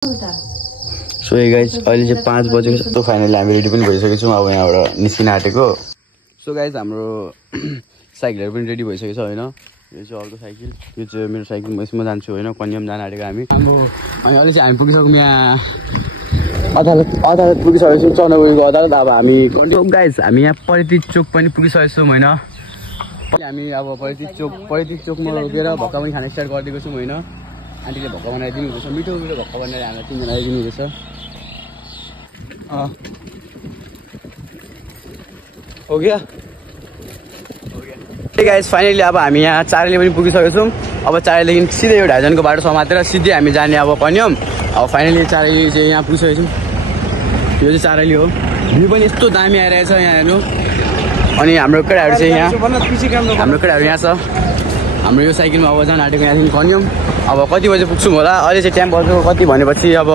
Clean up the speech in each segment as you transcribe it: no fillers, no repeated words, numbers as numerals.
So hey guys अहिले चाहिँ 5 बजेको छ। तो फाइनली हामी रेडी पनि भइसकेको छौँ अब यहाँबाट निस्किन आँटेको। सो गाइज हाम्रो साइकलहरू पनि रेडी भइसकेको छ होइन। यो चाहिँ अर्को साइकल, यो चाहिँ मेरो साइकल। म यसमा जान्छु होइन, कन्याम जान आँटेको हामी। अनि अहिले चाहिँ हामी पुगिसक्यौँ यहाँ अदालत पुगिसकेको छौँ, चन्द्रपुरको अदालत। अब हामी गाइज हामी यहाँ परितिज चोक पनि पुगिसकेको छौँ होइन। हामी अब परितिज चोकमा रोकेर भक्का पनि खान स्टार्ट गरिदिएको छौँ होइन। आन्टीले भक्का बनाइदिनु हुँदैछ, मिठो मिठो भक्का बनाएर हामीलाई 3 जना आइदिनु हुँदैछ। हो गया गाइस फाइनली अब हामी यहाँ चारैले पनि पुगिसकेको छौँ। अब चारैदेखि सिधै यो ढाइजनको बाटो समातेर सिधै हामी जाने अब कन्याम। अब फाइनली चारैले चाहिँ यहाँ पुगिसकेको छौँ। यो चाहिँ चारैले हो। भ्यू पनि यस्तो दामी आइरहेछ यहाँ हेर्नु। अनि हाम्रो केटाहरू चाहिँ यहाँ छ। हाम्रो यो साइकलमा अब जान आँटेको यहाँदेखि कन्याम। अब कति बजे पुग्छौँ होला, अहिले चाहिँ टाइम बजेको कति भनेपछि अब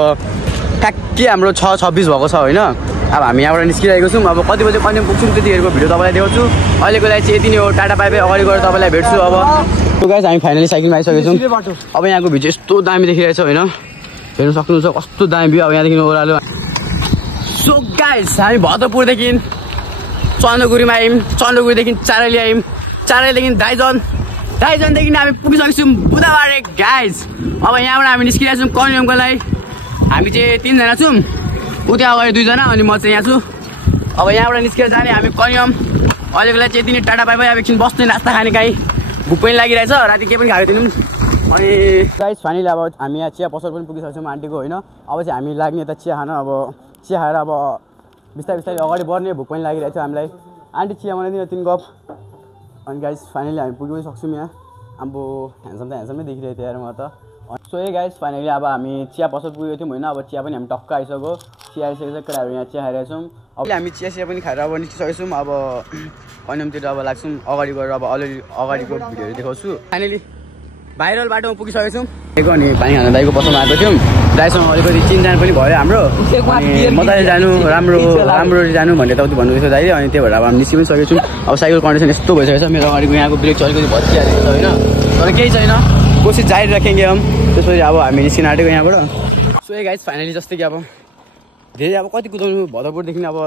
ठ्याक्कै हाम्रो 6:26 भएको छ होइन। अब हामी यहाँबाट निस्किरहेको छौँ। अब कति बजे कन्याम पुग्छौँ त्यतिखेरको भिडियो तपाईँलाई देखाउँछु। अहिलेको लागि चाहिँ यति नै हो, टाटा बाई बाई। अगाडि गएर तपाईँलाई भेट्छु। अब गाइस हामी फाइनली साइकलमा आइसकेको छौँ। अब यहाँको भिडियो यस्तो दामी देखिरहेछ होइन, हेर्नु सक्नुहुन्छ कस्तो दामी भिउ। अब यहाँदेखि ओह्रालो। सो गाइस हामी भदपुरदेखि चन्द्रपुरमा आयौँ, चन्द्रपुरदेखि चारैली आयौँ, चारैलीदेखि दाइजनदेखि हामी पुगिसकेको छौँ बुधबारे गाइस। अब यहाँबाट हामी निस्किरहेको छौँ कन्यामको लागि। हामी चाहिँ 3 जना छौँ, उता अगाडि 2 जना अनि म चाहिँ यहाँ छु। अब यहाँबाट निस्केर जाने हामी कन्याम। अहिलेको लागि चाहिँ यति नै, टाटा बाई बाई। अब एकछिन बस्ने, नास्ता खाने, काहीँ भुक पनि लागिरहेछ, राति केही पनि खाएको थिएनौँ। अनि गाइस फाइनली अब हामी यहाँ चिया पसल पनि पुगिसकेको छौँ आन्टीको होइन। अब चाहिँ हामी लाग्ने यता चिया खान। अब चिया खाएर अब बिस्तारै बिस्तारै अगाडि बढ्ने, भुक पनि लागिरहेको थियो हामीलाई। आन्टी चिया बनाइदिनु 3 कप। अनि गाइस फाइनली हामी पुग्नु पनि सक्छौँ यहाँ। अब ह्यान्डसम त ह्यान्डसमै देखिरहेको थियो यार म त। सो हे गाइस फाइनली अब हामी चिया पसल पुगेको थियौँ होइन। अब चिया पनि हामी टक्क आइसक्यो, चिया आइसकेको छ। केटाहरू यहाँ चिया खाइरहेको छौँ। अब हामी चिया पनि खाएर अब निस्किसकेको छौँ। अब कन्यामतिर अब लाग्छौँ, अगाडि गएर अब अलरेडी अगाडिको भिडियोहरू देखाउँछु। फाइनली भाइरल बाटोमा पुगिसकेको छौँ। अनि पानी खान दाइको पसलमा आएको थियौँ। दाइसँग अलिकति चिनजान पनि भयो हाम्रो। अनि मजाले जानु, राम्रो जानु भन्ने त भन्नुहुँदैछ दाइले। अनि त्यही भएर अब हामी निस्कि पनि सकेको छौँ। अब साइकल कन्डिसन यस्तो भइसकेको छ, मेरो अगाडिको यहाँको ब्रेक चाहिँ अलिकति भत्किहालेको छ होइन, तर केही छैन, कोसिस जारी राखेंगे हम। त्यसपछि अब हामी निस्किन आँटेको यहाँबाट। सो हे गाइस फाइनली जस्तै कि अब धेरै अब कति कुदाउनु, भदपुरदेखि अब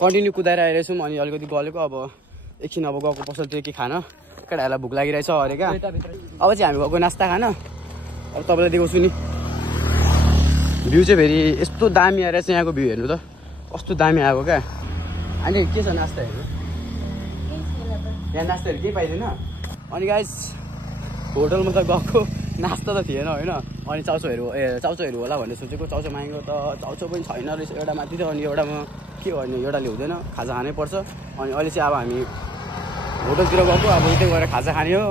कन्टिन्यू कुदाएर आइरहेछौँ। अनि अलिकति गलेको, अब एकछिन अब गएको पसलतिर के खान, केटाहरूलाई भुक लागिरहेछ अरे क्या। अब चाहिँ हामी गएको नास्ता खान। अब तपाईँलाई देखाउँछु नि, भ्यू चाहिँ फेरि यस्तो दामी आइरहेछ यहाँको भ्यू हेर्नु त, कस्तो दामी आएको क्या। अनि के छ नास्ताहरू, यहाँ नास्ताहरू केही पाइँदैन। अनि गाइस होटलमा त गएको, नास्ता त थिएन होइन। अनि चाउचाउहरू होला भनेर सोचेको, चाउचाउ मागेको त चाउचाउ पनि छैन रहेछ। एउटा माथि थियो अनि एउटामा के गर्ने, एउटाले हुँदैन, खाजा खानै पर्छ। अनि अहिले चाहिँ अब हामी होटलतिर गएको, अब उतै गएर खाजा खाने हो।